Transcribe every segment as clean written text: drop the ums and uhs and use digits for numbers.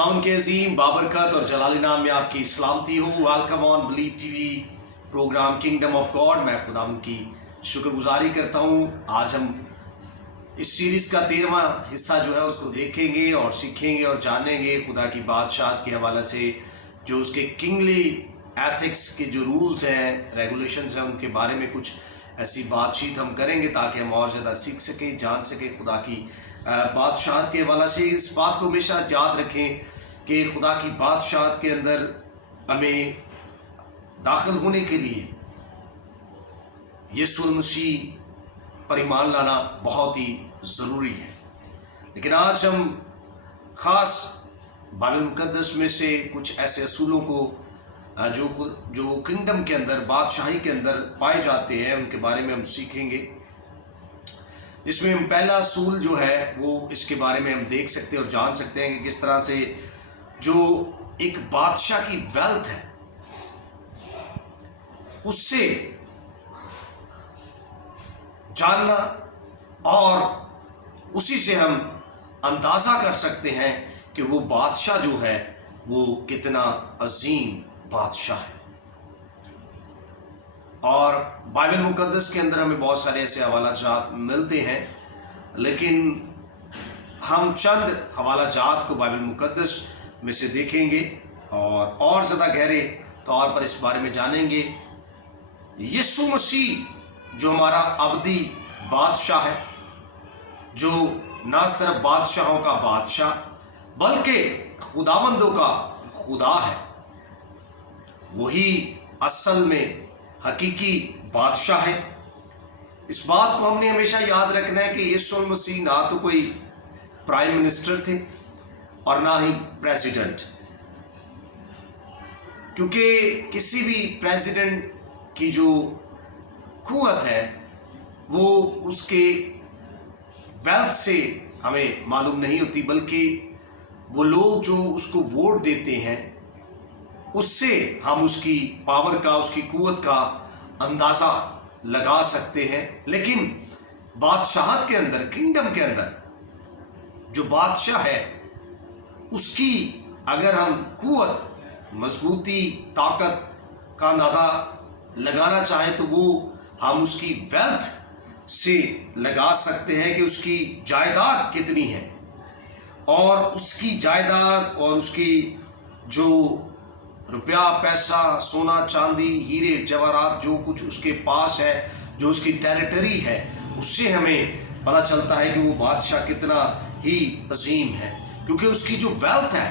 खुदावंद के अजीम बाबरकत और जलाली नाम में आपकी सलामती हो। Welcome on believe TV programme kingdom of God. मैं खुदावंद की शुक्रगुजारी करता हूँ। आज हम इस सीरीज़ का 13वां हिस्सा जो है उसको देखेंगे और सीखेंगे और जानेंगे खुदा की बादशाहत के हवाले से, जो उसके किंगली एथिक्स के जो रूल्स हैं, रेगुलेशंस हैं, उनके बारे में कुछ ऐसी बातचीत हम करेंगे ताकि हम और ज़्यादा सीख सकें, जान सकें खुदा की बादशाहत के हवाले से। इस बात को हमेशा याद रखें कि खुदा की बादशाहत के अंदर हमें दाखिल होने के लिए यीशु मसीह पर ईमान लाना बहुत ही ज़रूरी है। लेकिन आज हम ख़ास बाइबल मुक़द्दस में से कुछ ऐसे असूलों को जो किंगडम के अंदर, बादशाही के अंदर पाए जाते हैं, उनके बारे में हम सीखेंगे। जिसमें हम पहला असूल जो है वो इसके बारे में हम देख सकते हैं और जान सकते हैं कि किस तरह से जो एक बादशाह की वेल्थ है उससे जानना और उसी से हम अंदाज़ा कर सकते हैं कि वो बादशाह जो है वो कितना अजीम बादशाह है। और बाइबल मुक़द्दस के अंदर हमें बहुत सारे ऐसे हवाला जात मिलते हैं, लेकिन हम चंद हवाला जात को बाइबल मुक़द्दस में से देखेंगे और ज़्यादा गहरे तौर पर इस बारे में जानेंगे। यीशु मसीह जो हमारा अबदी बादशाह है, जो ना सिर्फ बादशाहों का बादशाह बल्कि खुदावंदों का खुदा है, वही असल में हकीकी बादशाह है। इस बात को हमने हमेशा याद रखना है कि यीशु मसीह ना तो कोई प्राइम मिनिस्टर थे और ना ही प्रेसिडेंट, क्योंकि किसी भी प्रेसिडेंट की जो कुव्वत है वो उसके वेल्थ से हमें मालूम नहीं होती, बल्कि वो लोग जो उसको वोट देते हैं उससे हम उसकी पावर का, उसकी कुव्वत का अंदाज़ा लगा सकते हैं। लेकिन बादशाहत के अंदर, किंगडम के अंदर जो बादशाह है उसकी अगर हम कुव्वत, मजबूती, ताकत का अंदाज़ा लगाना चाहें तो वो हम उसकी वेल्थ से लगा सकते हैं कि उसकी जायदाद कितनी है, और उसकी जायदाद और उसकी जो रुपया, पैसा, सोना, चांदी, हीरे जवाहरात जो कुछ उसके पास है, जो उसकी टेरिटरी है, उससे हमें पता चलता है कि वो बादशाह कितना ही अजीम है। क्योंकि उसकी जो वेल्थ है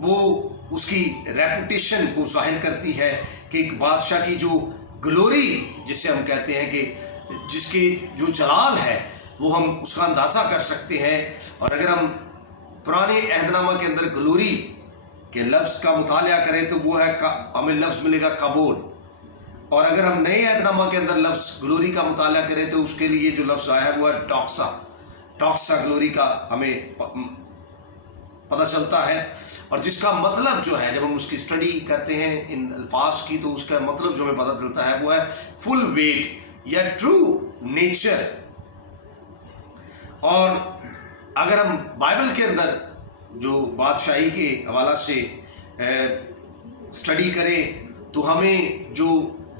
वो उसकी रेपुटेशन को जाहिर करती है कि एक बादशाह की जो ग्लोरी जिसे हम कहते हैं, कि जिसकी जो जलाल है वो हम उसका अंदाज़ा कर सकते हैं। और अगर हम पुराने अहदनामा के अंदर ग्लोरी के लफ्ज़ का मुतालिया करें तो वो है हमें लफ्ज़ मिलेगा कबूल, और अगर हम नए अहदनामा के अंदर लफ्ज़ ग्लोरी का मुतालिया करें तो उसके लिए जो लफ्ज़ आया है वो है टॉक्सा ग्लोरी का हमें पता चलता है। और जिसका मतलब जो है, जब हम उसकी स्टडी करते हैं इन अल्फाज की, तो उसका मतलब जो हमें पता चलता है वो है फुल वेट या ट्रू नेचर। और अगर हम बाइबल के अंदर जो बादशाही के हवाला से स्टडी करें तो हमें जो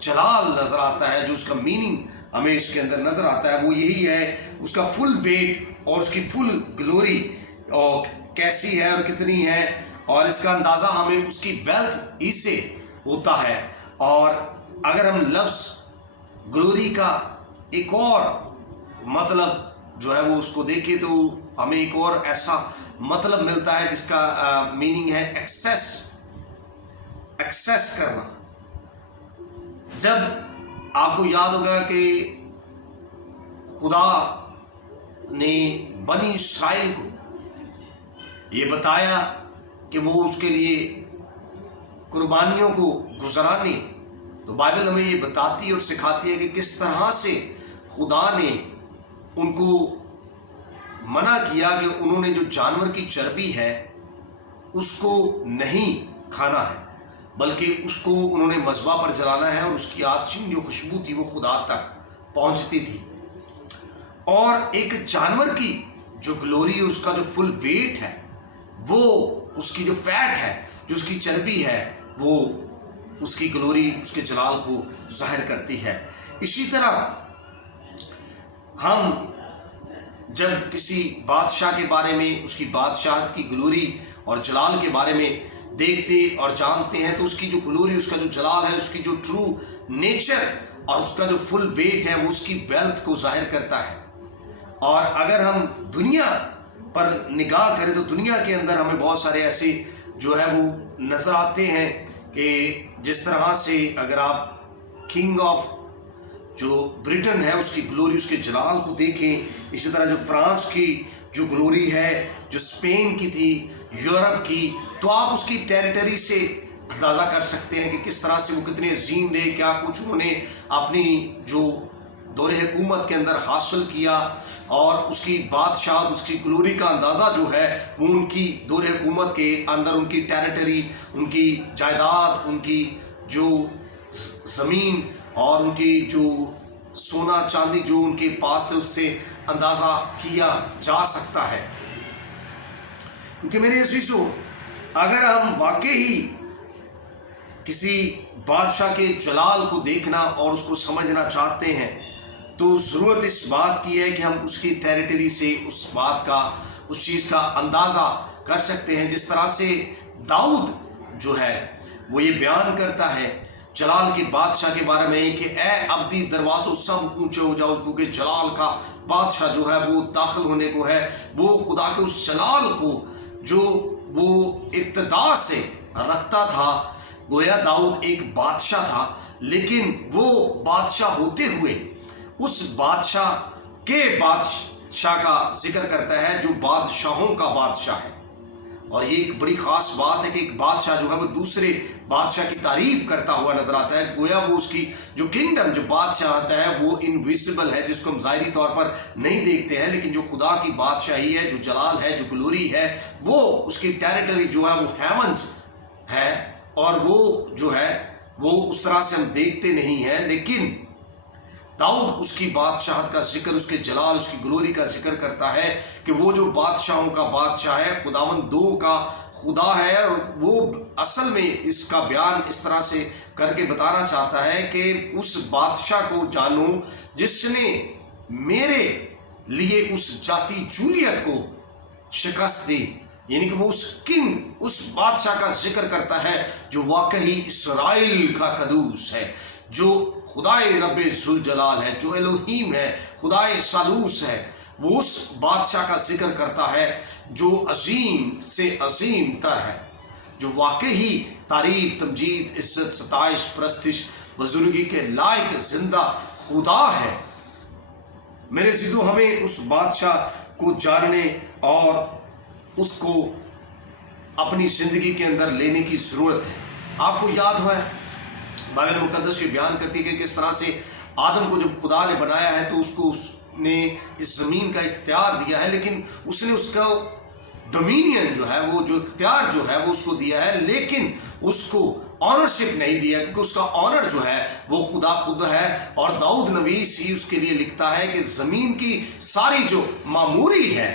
जलाल नज़र आता है, जो उसका मीनिंग हमें इसके अंदर नज़र आता है, वो यही है उसका फुल वेट और उसकी फुल ग्लोरी और कैसी है और कितनी है, और इसका अंदाज़ा हमें उसकी वेल्थ ही से होता है। और अगर हम लफ्ज़ ग्लोरी का एक और मतलब जो है वो उसको देखें तो हमें एक और ऐसा मतलब मिलता है जिसका मीनिंग है एक्सेस करना। जब आपको याद होगा कि खुदा ने बनी इस्राइल को ये बताया कि वो उसके लिए कुर्बानियों को गुजराने, तो बाइबल हमें ये बताती और सिखाती है कि किस तरह से खुदा ने उनको मना किया कि उन्होंने जो जानवर की चर्बी है उसको नहीं खाना है, बल्कि उसको उन्होंने मज़बा पर जलाना है, और उसकी आतशीन जो खुशबू थी वो खुदा तक पहुंचती थी। और एक जानवर की जो ग्लोरी, उसका जो फुल वेट है वो اس کی جو فیٹ ہے، جو اس کی چربی ہے، وہ اس کی گلوری، اس کے جلال کو ظاہر کرتی ہے۔ اسی طرح ہم جب کسی بادشاہ کے بارے میں، اس کی بادشاہت کی گلوری اور جلال کے بارے میں دیکھتے اور جانتے ہیں تو اس کی جو گلوری، اس کا جو جلال ہے، اس کی جو ٹرو نیچر اور اس کا جو فل ویٹ ہے، وہ اس کی ویلتھ کو ظاہر کرتا ہے۔ اور اگر ہم دنیا پر نگاہ کریں تو دنیا کے اندر ہمیں بہت سارے ایسے جو ہے وہ نظر آتے ہیں کہ جس طرح سے اگر آپ کنگ آف جو برٹن ہے اس کی گلوری، اس کے جلال کو دیکھیں، اسی طرح جو فرانس کی جو گلوری ہے، جو اسپین کی تھی، یورپ کی، تو آپ اس کی ٹیریٹری سے اندازہ کر سکتے ہیں کہ کس طرح سے وہ کتنے عظیم رہے، کیا کچھ انہوں نے اپنی جو دور حکومت کے اندر حاصل کیا، اور اس کی بادشاہت، اس کی گلوری کا اندازہ جو ہے وہ ان کی دور حکومت کے اندر، ان کی ٹیریٹری، ان کی جائیداد، ان کی جو زمین اور ان کی جو سونا چاندی جو ان کے پاس تھے، اس سے اندازہ کیا جا سکتا ہے۔ کیونکہ میرے عزیزو، اگر ہم واقعی کسی بادشاہ کے جلال کو دیکھنا اور اس کو سمجھنا چاہتے ہیں تو ضرورت اس بات کی ہے کہ ہم اس کی ٹیریٹری سے اس بات کا، اس چیز کا اندازہ کر سکتے ہیں۔ جس طرح سے داؤد جو ہے وہ یہ بیان کرتا ہے جلال کے بادشاہ کے بارے میں کہ اے ابدی دروازوں سب اونچے ہو جاؤ، کیونکہ جلال کا بادشاہ جو ہے وہ داخل ہونے کو ہے۔ وہ خدا کے اس جلال کو جو وہ ابتدا سے رکھتا تھا، گویا داؤد ایک بادشاہ تھا، لیکن وہ بادشاہ ہوتے ہوئے اس بادشاہ کے بادشاہ کا ذکر کرتا ہے جو بادشاہوں کا بادشاہ ہے۔ اور یہ ایک بڑی خاص بات ہے کہ ایک بادشاہ جو ہے وہ دوسرے بادشاہ کی تعریف کرتا ہوا نظر آتا ہے، گویا وہ اس کی جو کنگڈم، جو بادشاہ آتا ہے وہ انویزیبل ہے، جس کو ہم ظاہری طور پر نہیں دیکھتے ہیں، لیکن جو خدا کی بادشاہی ہے، جو جلال ہے، جو گلوری ہے، وہ اس کی ٹیریٹری جو ہے وہ ہیونز ہے، اور وہ جو ہے وہ اس طرح سے ہم دیکھتے نہیں ہیں۔ لیکن داؤد اس کی بادشاہت کا ذکر، اس کے جلال، اس کی گلوری کا ذکر کرتا ہے کہ وہ جو بادشاہوں کا بادشاہ ہے، خداوند دو کا خدا ہے، اور وہ اصل میں اس کا بیان اس طرح سے کر کے بتانا چاہتا ہے کہ اس بادشاہ کو جانو جس نے میرے لیے اس جاتی جولیت کو شکست دی، یعنی کہ وہ اس کنگ، اس بادشاہ کا ذکر کرتا ہے جو واقعی اسرائیل کا قدوس ہے، جو خدائے رب ذوالجلال ہے، جو الوہیم ہے، خدائے ثالوث ہے۔ وہ اس بادشاہ کا ذکر کرتا ہے جو عظیم سے عظیم تر ہے، جو واقعی تعریف، تمجید، عزت، ستائش، پرستش، بزرگی کے لائق زندہ خدا ہے۔ میرے عزیزو، ہمیں اس بادشاہ کو جاننے اور اس کو اپنی زندگی کے اندر لینے کی ضرورت ہے۔ آپ کو یاد ہے بائبل مقدس یہ بیان کرتی ہے کہ کس طرح سے آدم کو جب خدا نے بنایا ہے تو اس کو اس نے اس زمین کا اختیار دیا ہے، لیکن اس نے اس کا ڈومینین جو ہے، وہ جو اختیار جو ہے وہ اس کو دیا ہے، لیکن اس کو آنرشپ نہیں دیا، کیونکہ اس کا آنر جو ہے وہ خدا خود ہے۔ اور داؤد نویس ہی اس کے لیے لکھتا ہے کہ زمین کی ساری جو معموری ہے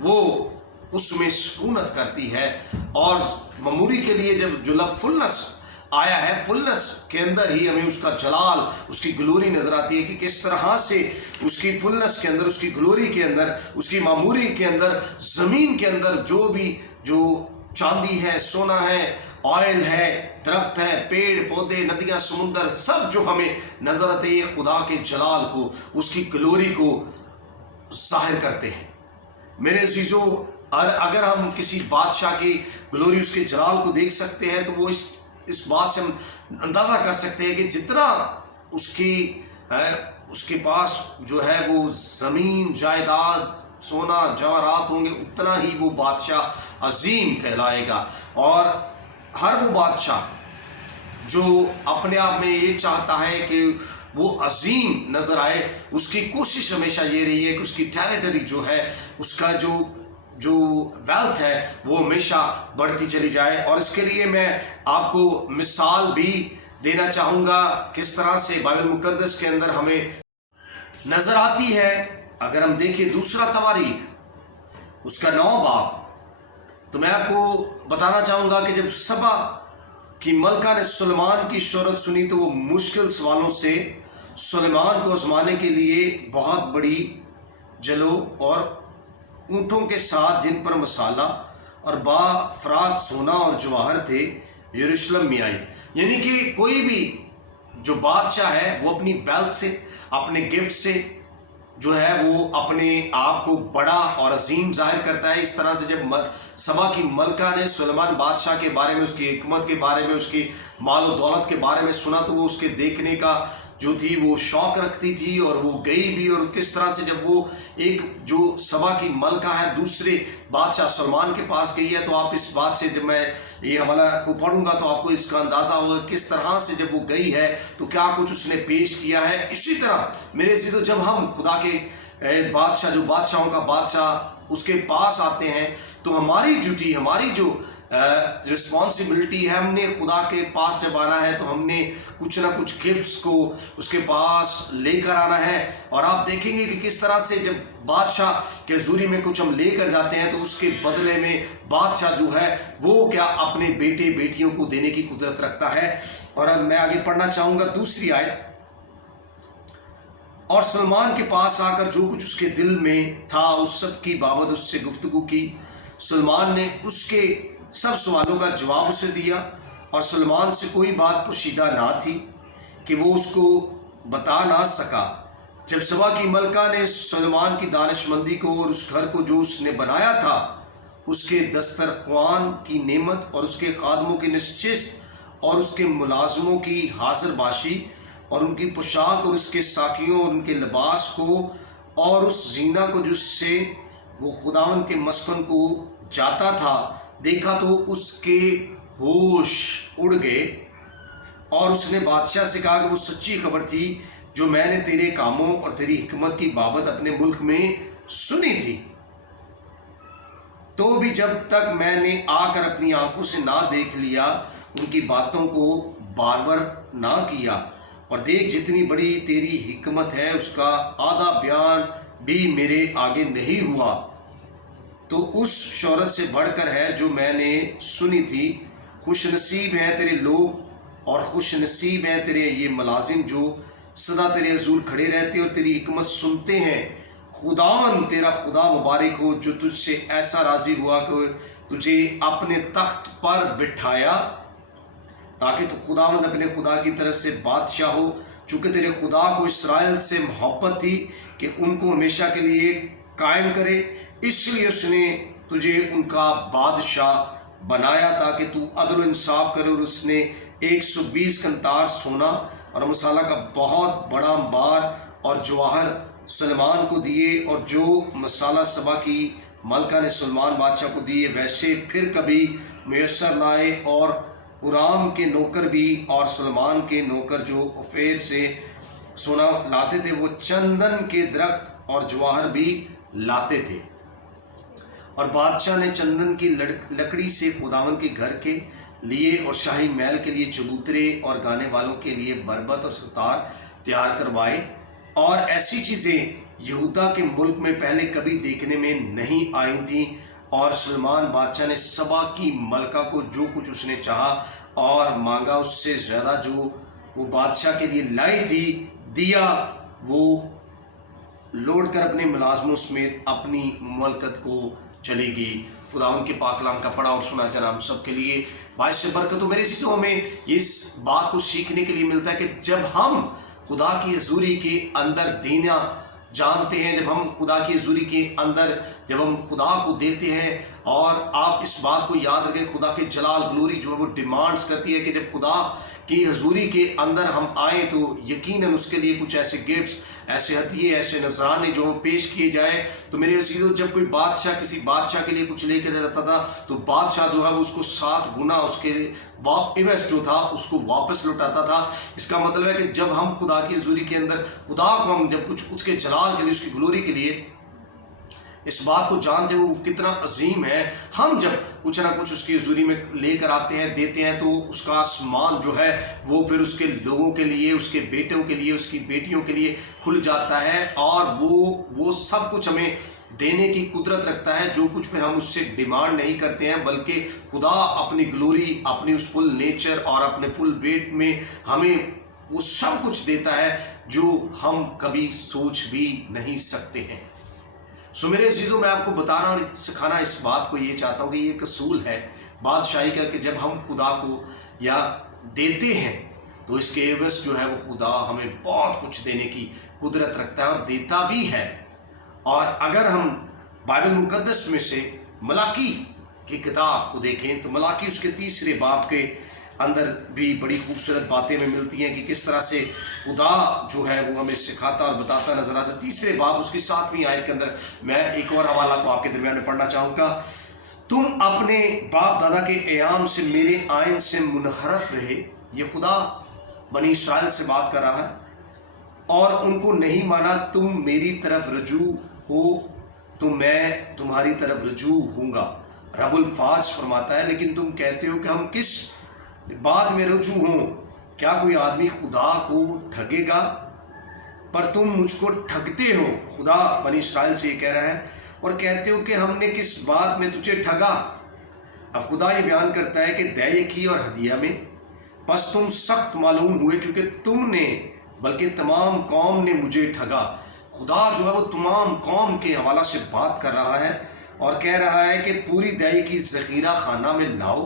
وہ اس میں سکونت کرتی ہے، اور معموری کے لیے جو لفظ فلنس آیا ہے، فلنس کے اندر ہی ہمیں اس کا جلال، اس کی گلوری نظر آتی ہے کہ کس طرح سے اس کی فلنس کے اندر، اس کی گلوری کے اندر، اس کی معموری کے اندر، زمین کے اندر جو بھی جو چاندی ہے، سونا ہے، آئل ہے، درخت ہے، پیڑ پودے، ندیاں، سمندر، سب جو ہمیں نظر آتے ہیں خدا کے جلال کو، اس کی گلوری کو ظاہر کرتے ہیں۔ میرے عزیزو، اگر ہم کسی بادشاہ کی گلوری، اس کے جلال کو دیکھ سکتے ہیں تو وہ اس بات سے ہم اندازہ کر سکتے ہیں کہ جتنا اس کے پاس جو ہے وہ زمین، جائیداد، سونا، جواہرات ہوں گے، اتنا ہی وہ بادشاہ عظیم کہلائے گا۔ اور ہر وہ بادشاہ جو اپنے آپ میں یہ چاہتا ہے کہ وہ عظیم نظر آئے، اس کی کوشش ہمیشہ یہ رہی ہے کہ اس کی ٹیریٹری جو ہے، اس کا جو ویلتھ ہے وہ ہمیشہ بڑھتی چلی جائے۔ اور اس کے لیے میں آپ کو مثال بھی دینا چاہوں گا کس طرح سے بائبل مقدس کے اندر ہمیں نظر آتی ہے۔ اگر ہم دیکھیں دوسرا تواریخ، اس کا 9 باب، تو میں آپ کو بتانا چاہوں گا کہ جب سبا کی ملکہ نے سلیمان کی شہرت سنی تو وہ مشکل سوالوں سے سلیمان کو آزمانے کے لیے بہت بڑی جلو اور اونٹوں کے ساتھ جن پر مسالہ اور بافرات سونا اور جواہر تھے یروشلم میں آئی. یعنی کہ کوئی بھی جو بادشاہ ہے وہ اپنی ویلتھ سے، اپنے گفٹ سے جو ہے وہ اپنے آپ کو بڑا اور عظیم ظاہر کرتا ہے. اس طرح سے جب سبا کی ملکہ نے سلیمان بادشاہ کے بارے میں، اس کی حکمت کے بارے میں، اس کی مال و دولت کے بارے میں سنا تو وہ اس کے دیکھنے کا جو تھی وہ شوق رکھتی تھی، اور وہ گئی بھی. اور کس طرح سے جب وہ ایک جو سبا کی ملکہ ہے دوسرے بادشاہ سلمان کے پاس گئی ہے، تو آپ اس بات سے جب میں یہ حوالہ کو پڑھوں گا تو آپ کو اس کا اندازہ ہوگا کس طرح سے جب وہ گئی ہے تو کیا کچھ اس نے پیش کیا ہے. اسی طرح میرے عزیزو جب ہم خدا کے بادشاہ، جو بادشاہوں کا بادشاہ، اس کے پاس آتے ہیں تو ہماری ڈیوٹی، ہماری جو رسپانسبلٹی ہے، ہم نے خدا کے پاس جب آنا ہے تو ہم نے کچھ نہ کچھ گفٹس کو اس کے پاس لے کر آنا ہے. اور آپ دیکھیں گے کہ کس طرح سے جب بادشاہ کے حضوری میں کچھ ہم لے کر جاتے ہیں تو اس کے بدلے میں بادشاہ جو ہے وہ کیا اپنے بیٹے بیٹیوں کو دینے کی قدرت رکھتا ہے. اور اب میں آگے پڑھنا چاہوں گا دوسری آیت. اور سلمان کے پاس آ کر جو کچھ اس کے دل میں تھا اس سب کی بابت اس سے گفتگو کی. سلمان نے اس کے سب سوالوں کا جواب اسے دیا، اور سلمان سے کوئی بات پوشیدہ نہ تھی کہ وہ اس کو بتا نہ سکا. جب سبا کی ملکہ نے سلمان کی دانش مندی کو اور اس گھر کو جو اس نے بنایا تھا، اس کے دسترخوان کی نعمت اور اس کے خادموں کی نشست اور اس کے ملازموں کی حاضر باشی اور ان کی پوشاک اور اس کے ساقیوں اور ان کے لباس کو اور اس زینہ کو جس سے وہ خداوند کے مسکن کو جاتا تھا دیکھا تو اس کے ہوش اڑ گئے. اور اس نے بادشاہ سے کہا کہ وہ سچی خبر تھی جو میں نے تیرے کاموں اور تیری حکمت کی بابت اپنے ملک میں سنی تھی، تو بھی جب تک میں نے آ کر اپنی آنکھوں سے نہ دیکھ لیا ان کی باتوں کو بار نہ کیا. اور دیکھ جتنی بڑی تیری حکمت ہے اس کا آدھا بیان بھی میرے آگے نہیں ہوا، تو اس شہرت سے بڑھ کر ہے جو میں نے سنی تھی. خوش نصیب ہیں تیرے لوگ اور خوش نصیب ہیں تیرے یہ ملازم جو سدا تیرے حضور کھڑے رہتے اور تیری حکمت سنتے ہیں. خداوند تیرا خدا مبارک ہو جو تجھ سے ایسا راضی ہوا کہ تجھے اپنے تخت پر بٹھایا، تاکہ تو خداوند اپنے خدا کی طرف سے بادشاہ ہو. چونکہ تیرے خدا کو اسرائیل سے محبت تھی کہ ان کو ہمیشہ کے لیے قائم کرے، اس لیے اس نے تجھے ان کا بادشاہ بنایا تاکہ تو عدل و انصاف کرے. اور اس نے 120 کنتار سونا اور مسالہ کا بہت بڑا انبار اور جواہر سلمان کو دیے، اور جو مسالہ سبا کی ملکہ نے سلمان بادشاہ کو دیے ویسے پھر کبھی میسر نہ آئے. اور حرام کے نوکر بھی اور سلمان کے نوکر جو اوفیر سے سونا لاتے تھے وہ چندن کے درخت اور جواہر بھی لاتے تھے. اور بادشاہ نے چندن کی لکڑی سے خداوند کے گھر کے لیے اور شاہی محل کے لیے چبوترے اور گانے والوں کے لیے بربت اور ستار تیار کروائے. اور ایسی چیزیں یہودا کے ملک میں پہلے کبھی دیکھنے میں نہیں آئی تھیں. اور سلمان بادشاہ نے سبا کی ملکہ کو جو کچھ اس نے چاہا اور مانگا اس سے زیادہ جو وہ بادشاہ کے لیے لائی تھی دیا. وہ لوٹ کر اپنے ملازموں سمیت اپنی مملکت کو چلے گی. خداوند کے پاک کلام کا پڑھا اور سنا جانا ہم سب کے لیے باعث برکت ہو. میرے عزیزو ہمیں اس بات کو سیکھنے کے لیے ملتا ہے کہ جب ہم خدا کی حضوری کے اندر دینا جانتے ہیں، جب ہم خدا کی حضوری کے اندر جب ہم خدا کو دیتے ہیں، اور آپ اس بات کو یاد رکھیں خدا کے جلال گلوری جو ہے وہ ڈیمانڈز کرتی ہے کہ جب خدا کی حضوری کے اندر ہم آئیں تو یقیناً اس کے لیے کچھ ایسے گفٹس، ایسے ہدیے، ایسے نذرانے جو پیش کیے جائیں. تو میرے عزیزو جب کوئی بادشاہ کسی بادشاہ کے لیے کچھ لے کے جاتا تھا تو بادشاہ جو ہے وہ اس کو 7 گنا اس کے عوض جو تھا اس کو واپس لوٹاتا تھا. اس کا مطلب ہے کہ جب ہم خدا کی حضوری کے اندر خدا کو ہم جب کچھ اس کے جلال کے لیے، اس کی گلوری کے لیے اس بات کو جانتے ہیں وہ کتنا عظیم ہے، ہم جب کچھ نہ کچھ اس کی حضوری میں لے کر آتے ہیں، دیتے ہیں، تو اس کا آسمان جو ہے وہ پھر اس کے لوگوں کے لیے، اس کے بیٹوں کے لیے، اس کی بیٹیوں کے لیے کھل جاتا ہے. اور وہ سب کچھ ہمیں देने की कुदरत रखता है। जो कुछ फिर हम उससे डिमांड नहीं करते हैं, बल्कि खुदा अपनी ग्लोरी, अपनी उस फुल नेचर और अपने फुल वेट में हमें वो सब कुछ देता है जो हम कभी सोच भी नहीं सकते हैं। सो मेरे अजीजों, मैं आपको बताना और सिखाना इस बात को ये चाहता हूँ कि ये एक असूल है बादशाही का कि जब हम खुदा को या देते हैं तो इसके एवज जो है वो खुदा हमें बहुत कुछ देने की कुदरत रखता है और देता भी है। और अगर हम बाइबल मुकद्दस में से मलाकी की किताब को देखें तो मलाकी उसके 3 बाब के अंदर भी बड़ी खूबसूरत बातें हमें मिलती हैं कि किस तरह से खुदा जो है वो हमें सिखाता और बताता नजर आता है। 3 बाब उसकी 7वीं आयत के अंदर मैं एक और हवाला को आपके दरमियान में पढ़ना चाहूँगा। तुम अपने बाप दादा के एयाम से मेरे आयन से मुनहरफ रहे। ये खुदा बनी इस्राइल से बात कर रहा है और उनको नहीं माना। तुम मेरी तरफ रजू हो तो मैं तुम्हारी तरफ रजू हूँगा। रबुल फाज फरमाता है, लेकिन तुम कहते हो कि हम किस बात में रजू हों? क्या कोई आदमी खुदा को ठगेगा? पर तुम मुझको ठगते हो। खुदा बनी इस्राइल से ये कह रहा है और कहते हो कि हमने किस बात में तुझे ठगा। अब खुदा ये बयान करता है कि दया की और हदिया में बस तुम सख्त मालूम हुए, क्योंकि तुमने बल्कि तमाम कौम ने मुझे ठगा। खुदा जो है वो तमाम कौम के हवाला से बात कर रहा है और कह रहा है कि पूरी दया की ज़ख़ीरा खाना में लाओ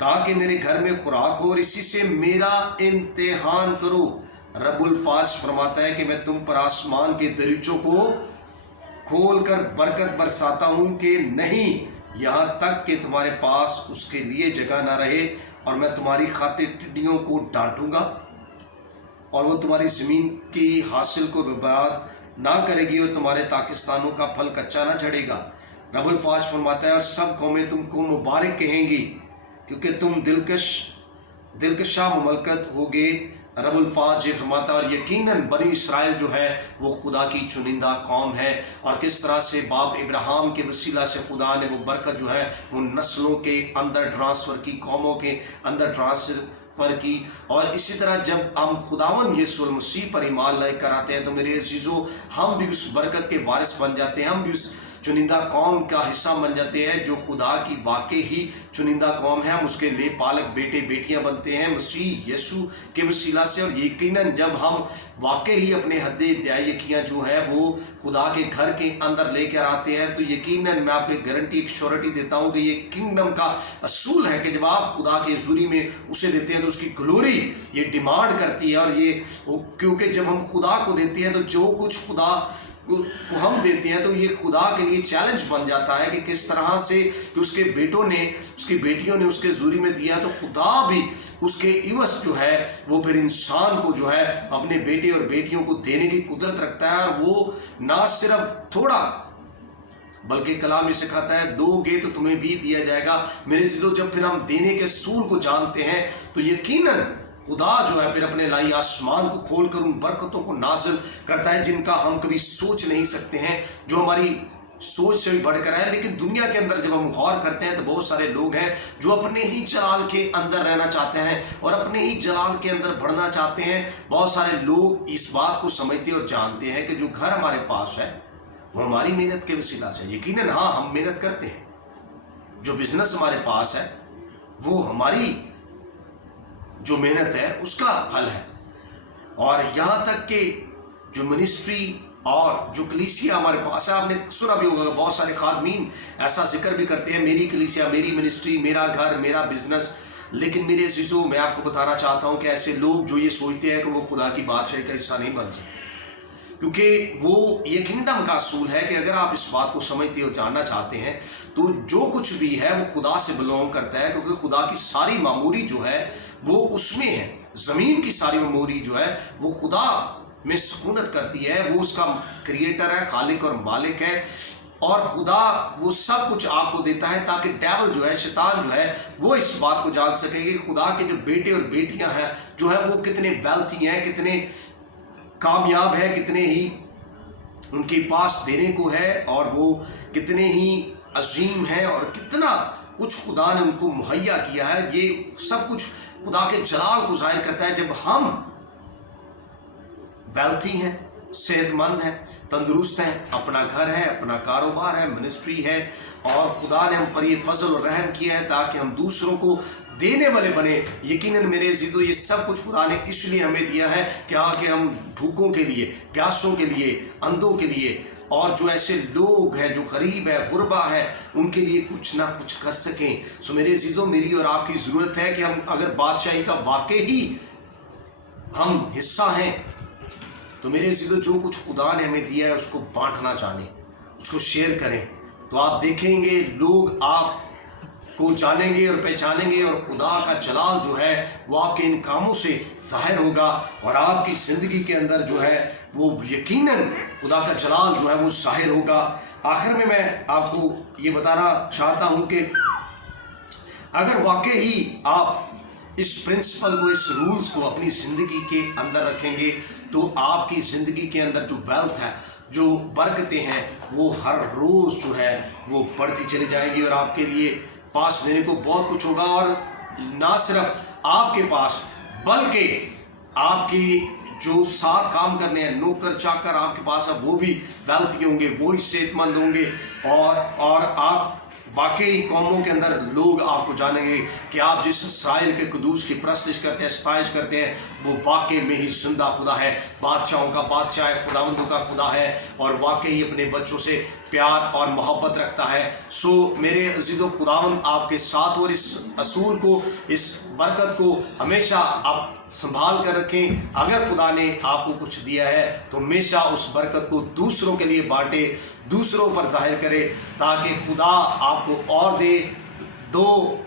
ताकि मेरे घर में खुराक हो और इसी से मेरा इम्तिहान करो। रब्बुल फाज फरमाता है कि मैं तुम पर आसमान के दरीचों को खोल कर बरकत बरसाता हूँ कि नहीं, यहाँ तक कि तुम्हारे पास उसके लिए जगह ना रहे, और मैं तुम्हारी खातिर टिड्डियों को डांटूंगा और वो तुम्हारी ज़मीन की हासिल को बर्बाद ना करेगी और तुम्हारे ताकिस्तानों का फल कच्चा ना झड़ेगा। रब्बुल फाज फरमाता है और सब कौमें तुमको मुबारक कहेंगी क्योंकि तुम दिलकशा मुमलकत होगे। रब्बुल फाज ये फरमाता है और यकीनन बनी इस्राइल जो है वो खुदा की चुनिंदा कौम है। और किस तरह से बाप इब्राहिम के वसीला से खुदा ने वो बरकत जो है वो नस्लों के अंदर ट्रांसफ़र की, कौमों के अंदर ट्रांसफ़र की। और इसी तरह जब हम खुदावन यीशु मसीह पर ईमान लाए कराते हैं तो मेरे अजीज़ों, हम भी उस बरकत के वारिस बन जाते हैं, हम भी उस चुनिंदा कौम का हिस्सा बन जाते हैं जो खुदा की वाकई ही चुनिंदा कौम है। हम उसके लिए पालक बेटे बेटियां बनते हैं मसीह यीशु के वसीला से। और यकीनन जब हम वाकई ही अपने हद्दे दायकियाँ जो है वो खुदा के घर के अंदर लेकर आते हैं तो यकीनन मैं आपको एक गारंटी, एक श्योरिटी देता हूँ कि ये किंगडम का असूल है कि जब आप खुदा के हुजूरी में उसे देते हैं तो उसकी ग्लोरी ये डिमांड करती है। और ये क्योंकि जब हम खुदा को देते हैं तो जो कुछ खुदा को हम देते हैं तो ये खुदा के लिए चैलेंज बन जाता है कि किस तरह से कि उसके बेटों ने, उसकी बेटियों ने उसके ज़ूरी में दिया तो खुदा भी उसके इवज जो है वो फिर इंसान को जो है अपने बेटे और बेटियों को देने की कुदरत रखता है। और वो ना सिर्फ थोड़ा बल्कि कलाम ये सिखाता है दोगे तो तुम्हें भी दिया जाएगा। मेरे चीज़ों, जब फिर हम देने के असूल को जानते हैं तो यकीनन खुदा जो है फिर अपने लाई आसमान को खोलकर उन बरकतों को नाज़िल करता है जिनका हम कभी सोच नहीं सकते हैं, जो हमारी सोच से भी बढ़कर है। लेकिन दुनिया के अंदर जब हम गौर करते हैं तो बहुत सारे लोग हैं जो अपने ही जलाल के अंदर रहना चाहते हैं और अपने ही जलाल के अंदर बढ़ना चाहते हैं। बहुत सारे लोग इस बात को समझते और जानते हैं कि जो घर हमारे पास है वो हमारी मेहनत के वसीला से। यकीनन हाँ, हम मेहनत करते हैं। जो बिजनेस हमारे पास है वो हमारी जो मेहनत है उसका फल है। और यहाँ तक कि जो मिनिस्ट्री और जो कलीसिया हमारे पास है, आपने सुना भी होगा बहुत सारे खादमीन ऐसा जिक्र भी करते हैं, मेरी कलीसिया, मेरी मिनिस्ट्री, मेरा घर, मेरा बिजनेस। लेकिन मेरे अज़ीज़ों, मैं आपको बताना चाहता हूँ कि ऐसे लोग जो ये सोचते हैं कि वो खुदा की बादशाही का हिस्सा नहीं बन सकते, क्योंकि वो ये किंगडम का असूल है कि अगर आप इस बात को समझते और जानना चाहते हैं तो जो कुछ भी है वो खुदा से बिलोंग करता है, क्योंकि खुदा की सारी मामूरी जो है वो उसमें है। ज़मीन की सारी मामूरी जो है वो खुदा में सुकूनत करती है, वो उसका क्रिएटर है, खालिक और मालिक है। और खुदा वो सब कुछ आपको देता है ताकि डेविल जो है, शैतान जो है, वो इस बात को जान सके कि खुदा के जो बेटे और बेटियां हैं जो है वो कितने वेल्थी हैं, कितने कामयाब है, कितने ही उनके पास देने को है और वो कितने ही अजीम है और कितना कुछ खुदा ने उनको मुहैया किया है। ये सब कुछ खुदा के जलाल को जाहिर करता है। जब हम वेल्थी हैं, सेहतमंद हैं, तंदुरुस्त हैं, अपना घर है, अपना कारोबार है, मिनिस्ट्री है, और खुदा ने हम पर ये फजल और रहम किया है ताकि हम दूसरों को देने वाले बने। यकीनन मेरे अज़ीज़ों, ये सब कुछ खुदा ने इसलिए हमें दिया है कि हम भूखों के लिए, प्यासों के लिए, अंधों के लिए, और जो ऐसे लोग हैं जो गरीब है, गुरबा है, उनके लिए कुछ ना कुछ कर सकें। सो मेरे अज़ीज़ों, मेरी और आपकी ज़रूरत है कि हम अगर बादशाही का वाकई ही हम हिस्सा हैं, तो मेरे अज़ीज़ों जो कुछ खुदा ने हमें दिया है उसको बांटना जाने, उसको शेयर करें। तो आप देखेंगे लोग आपको जानेंगे और पहचानेंगे, और खुदा का जलाल जो है वो आपके इन कामों से ज़ाहिर होगा, और आपकी ज़िंदगी के अंदर जो है वो यकीनन खुदा का जलाल जो है वो ज़ाहिर होगा। आखिर में मैं आपको ये बताना चाहता हूँ कि अगर वाकई ही आप इस प्रिंसिपल को, इस रूल्स को अपनी ज़िंदगी के अंदर रखेंगे, तो आपकी ज़िंदगी के अंदर जो वेल्थ है, जो बरकतें हैं, वो हर रोज़ जो है वो बढ़ती चली जाएगी, और आपके लिए पास देने को बहुत कुछ होगा। और ना सिर्फ आपके पास, बल्कि आपकी जो साथ काम करने हैं नौकर चाकर आपके पास है, वो भी वेल्थी होंगे, वो ही सेहतमंद होंगे, और आप वाकई कौमों के अंदर लोग आपको जानेंगे कि आप जिस इसराइल के कुदूस की परस्तिश करते हैं, सताइश करते हैं, वो वाकई में ही जिंदा खुदा है, बादशाहों का बादशाह है, खुदावंदों का खुदा है, और वाकई अपने बच्चों से प्यार और मोहब्बत रखता है। सो मेरे अजीज़ों, खुदावंद आपके साथ, और इस असूल को, इस बरकत को हमेशा आप संभाल कर रखें। अगर खुदा ने आपको कुछ दिया है तो हमेशा उस बरकत को दूसरों के लिए बांटे, दूसरों पर जाहिर करे, ताकि खुदा आपको और दो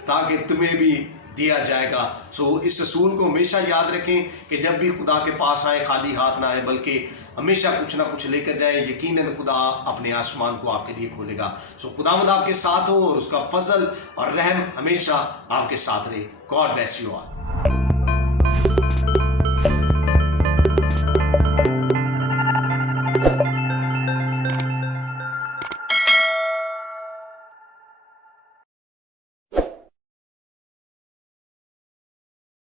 ताकि तुम्हें भी दिया जाएगा। सो इस असूल को हमेशा याद रखें कि जब भी खुदा के पास आए खाली हाथ ना आए, बल्कि हमेशा कुछ ना कुछ लेकर जाए। यकीनन खुदा अपने आसमान को आपके लिए खोलेगा। सो खुदावंद आपके साथ हो, और उसका फजल और रहम हमेशा आपके साथ रहे। God bless you all.